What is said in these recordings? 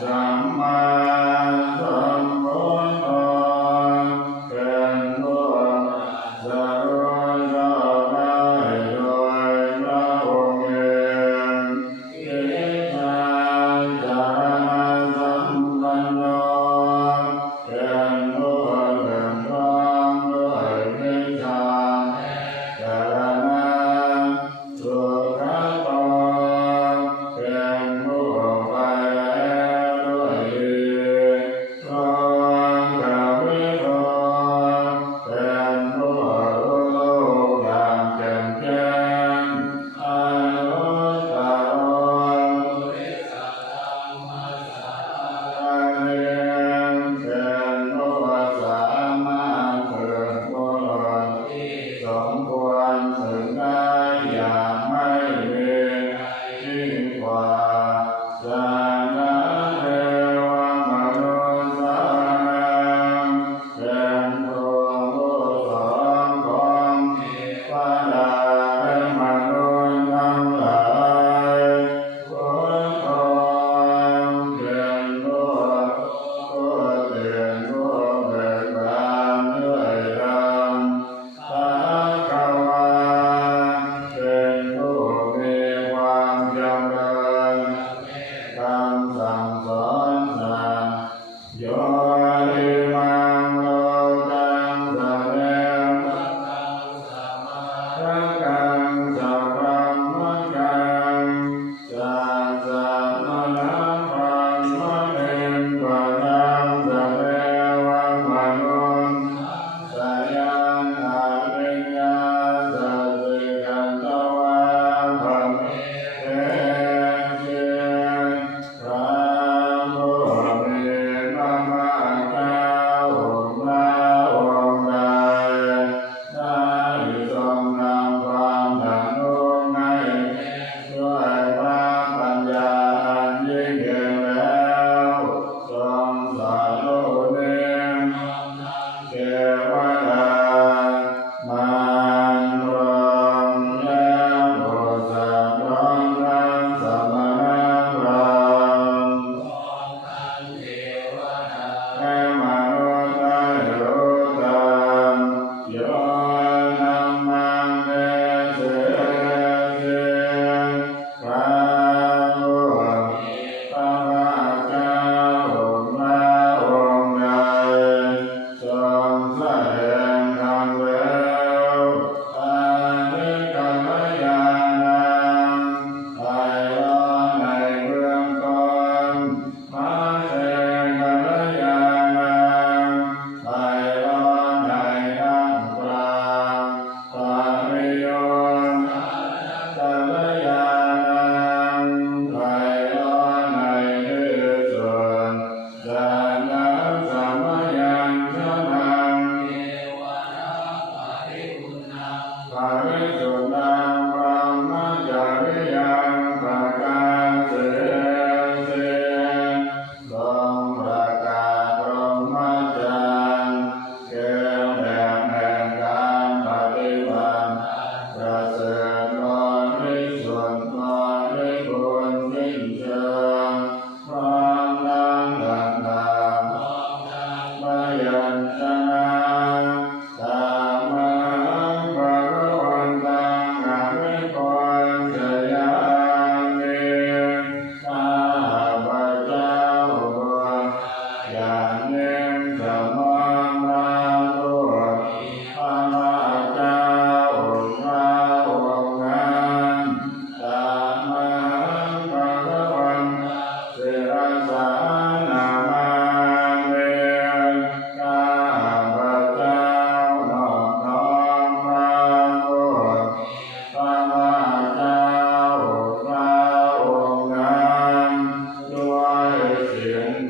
สัมมาสั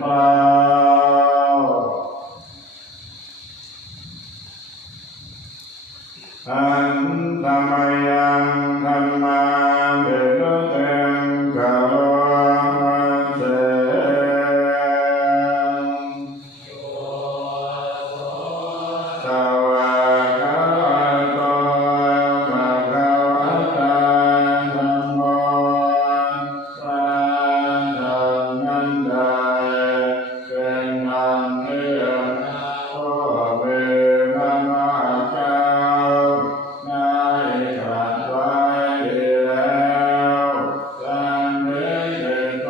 เปล่าอันธรรมยังธรรมาเดชเตงกะโลมันเสสวากาโตภะคะวะตาธัมโมสังฆังนันดาเป็นอันเนื่องโอเวนะมะเจ้าได้ตรัสไว้ดีแล้วสันนิเทโต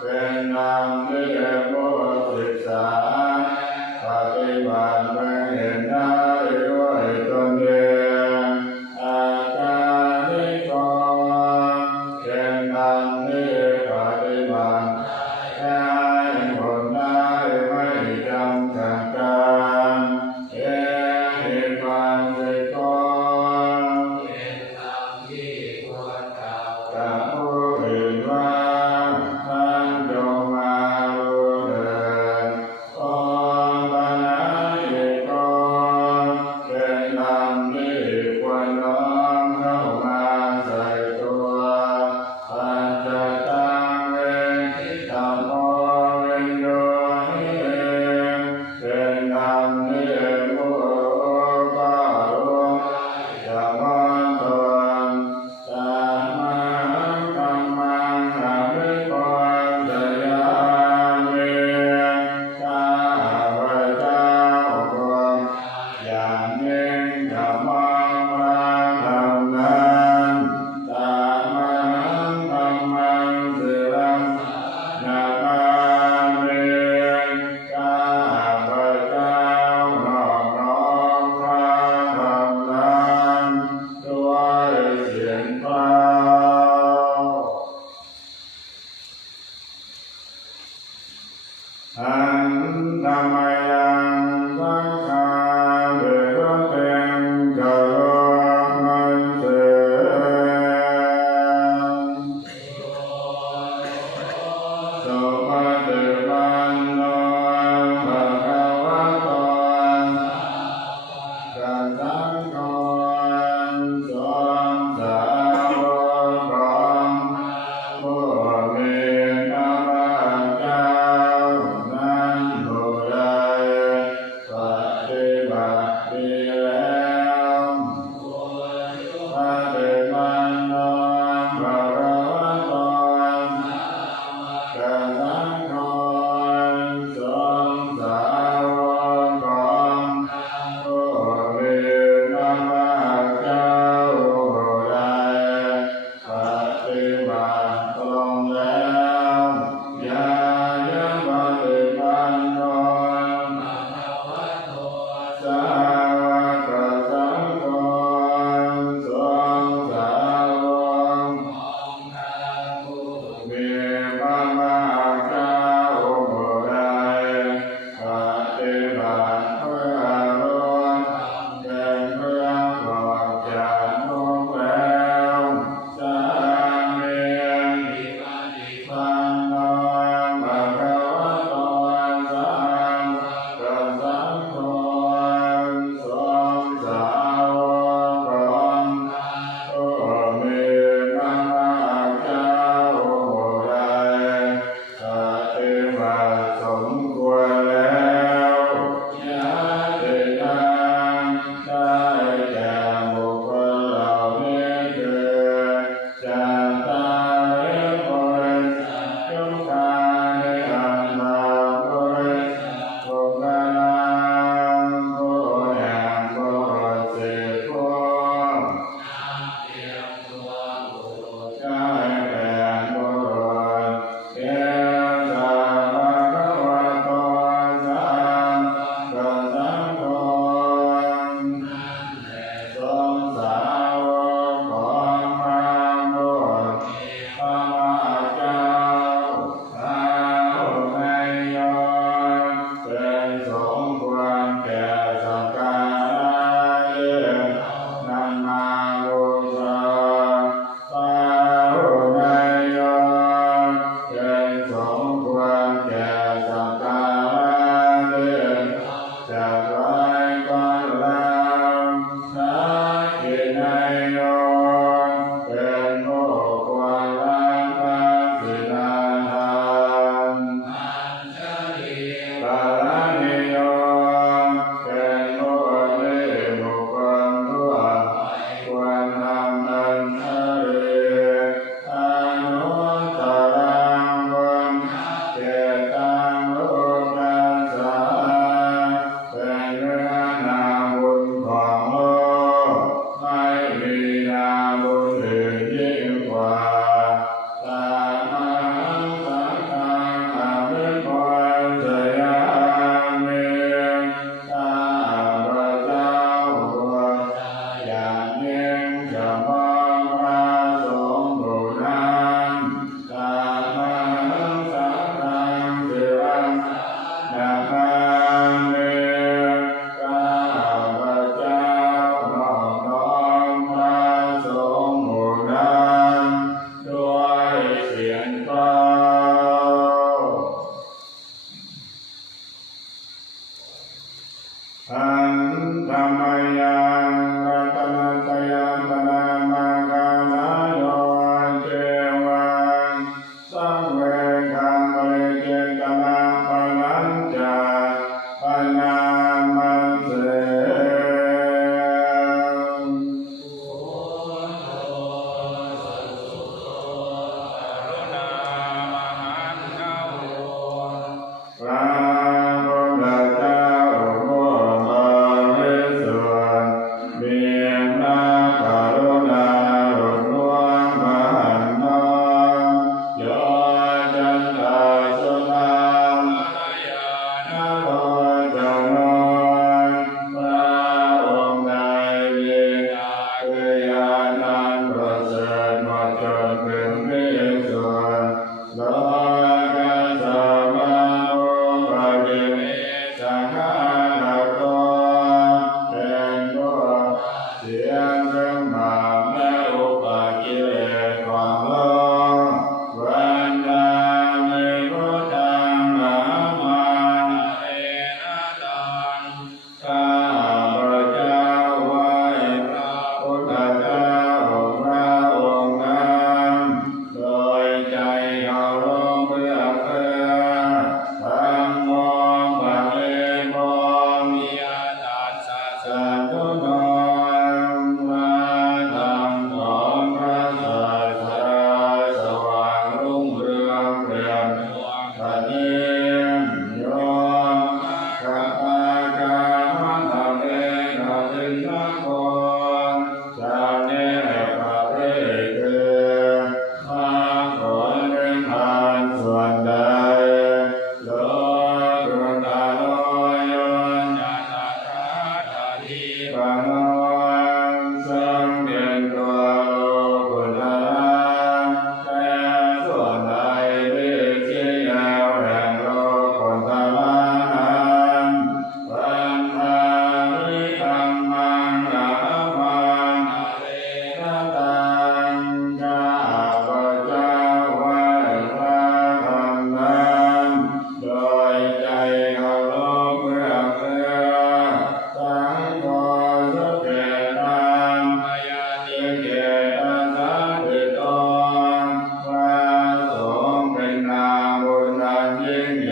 เป็นอันเนื่องผู้ศึกษาปฏิบัติไม่เห็นได้ด้วยตนเองอาการนิโกเป็นอันนี้ปฏิบัติได้ผลได้ไม่จำกัดการเอหิปัสสิโกกับผู้อื่นว่าท่านจงมารู้เถิดโอปัญญิโกเป็นอันที่ควรน้อมเข้ามาใส่ตัวปัญจตังเวทิตาโมวิญโยนิเป็นอันที่ผู้ก็รู้จะมองตนสัมมาธัมมังอภิปุณฑยามิข้าพเจ้าควรอย่างยิ่งจะมองพระธรรมนั้นสัมมาธัมมังศิรังนามามิข้าพเจ้านอบน้อมพระธรรมนั้นด้วยเสียงเปล่าอันธรรมยังสังฆาเดชเตงกะโลมันเสสุปฏิปันโนภะคะวะโตสัทธังโฆสงฆ์สาวกของผู้มีธรรมเจ้านั้นผู้ใด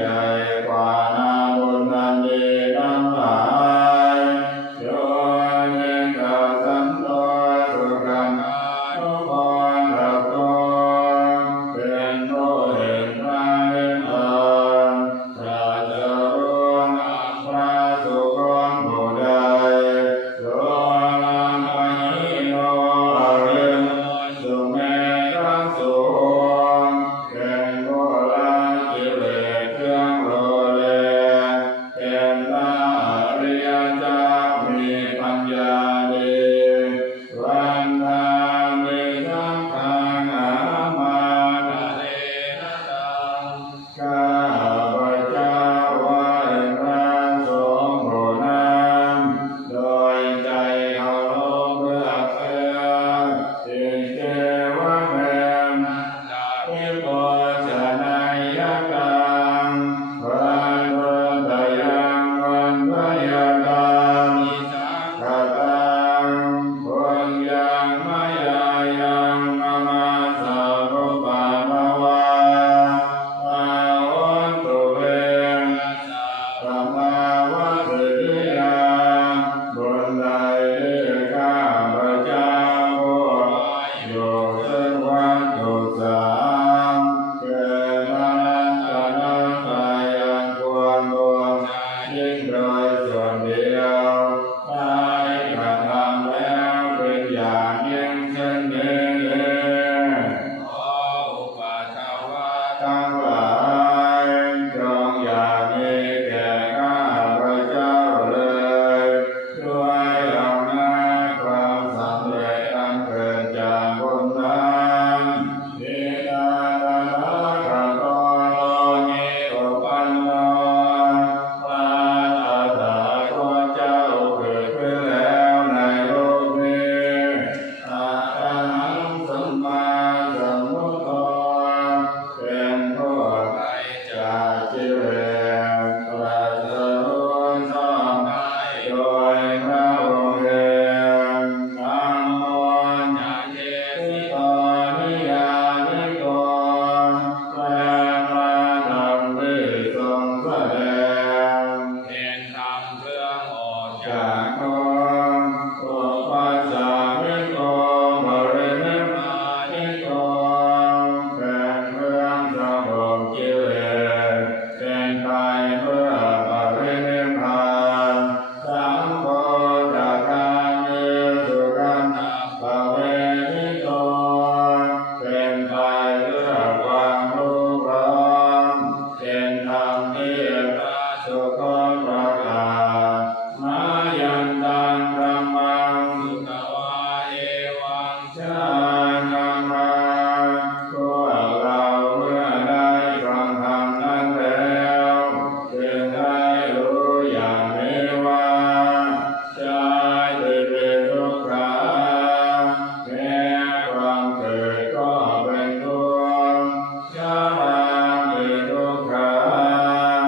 หญ่กว่านาบุญนันดีทั้งหลายโยนิกัสสันโตสุขังทุกคนทับตัวเป็นผู้เห็นพระนิพพานตรัสรู้พระสุคตผู้ใดโลลังปณิโนอริยสุเมธัสสุเป็นผู้ละกิเลสเครื่องโลเลเป็นพระอริยเจ้ามีปัญญาดีวันทามิสังฆังอามาทะเลนะตังข้าพเจ้าไหว้พระสงฆ์ผู้นั้นโดยใจเคารพเพื่อเพื่อจิตเจวะเมพิโภชนัยยกังวันเพิ่งตยังวันพยากังกตังบุญยังมายายังนามาสารุปาภวาภาวันตุเวสัมมาวัตถิยาบุญใดที่ข้าพเจ้าอยู่ซึ่งวัตถุสามคือพระรัตนตรัยอันควรบูชายิ่งโดยส่วนเดียวได้กระทำแล้วเป็นอย่างยิ่งเช่นนี้ขออุปัชฌาย์ทั้งหลายจงอย่ามีแก่ข้าพเจ้าเลยด้วยอำนาจความสำเร็จอันเกิดจากบุญนั้นทิฏฐานาคาโตโลกิอุปันโนพระตถาคตเจ้าเกิดขึ้นแล้วในโลกนี้อะระหังสัมมาสัมพุทโธเป็นผู้ไกลจากกิเลสตรัสรู้ชอบโดยพระองค์เองธัมโมจักขิติโกนิยานิโกแปลพระธรรมที่ทรงแสดงเป็นธรรมเครื่องออกจากทุกข์อุปัสสามิโกปรินิพพานิโกเป็นเครื่องสงบกิเลสเป็นไปเพื่อปรินิพพานสังโฆจักขามิสุขันธัปปเวทิโตเป็นไปเพื่อความรู้พร้อมเป็นธรรมที่พระสุคตประกาศมายันตังธัมมังสุขวาเอวังชานังมาพวกเราเมื่อได้ฟังธรรมนั้นแล้วจึงได้รู้อย่างนี้ว่าชาติเป็นทุกขังแม้ความเกิดก็เป็นทุกข์ชราเป็นทุกขัง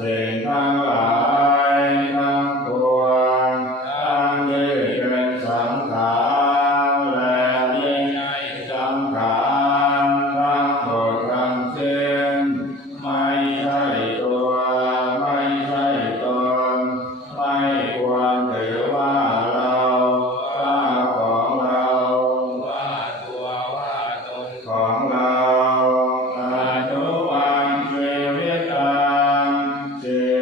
สิ่งทั้งหลายทั้งปวงทั้งที่เป็นสังขารและไม่ใช่สังขารทั้งหมดทั้งสิ้นไม่ใช่ตัวไม่ใช่ตนไม่ควรถือว่าเราว่าของเราว่าตัวว่าตนของเราอายุวันชีวิตชี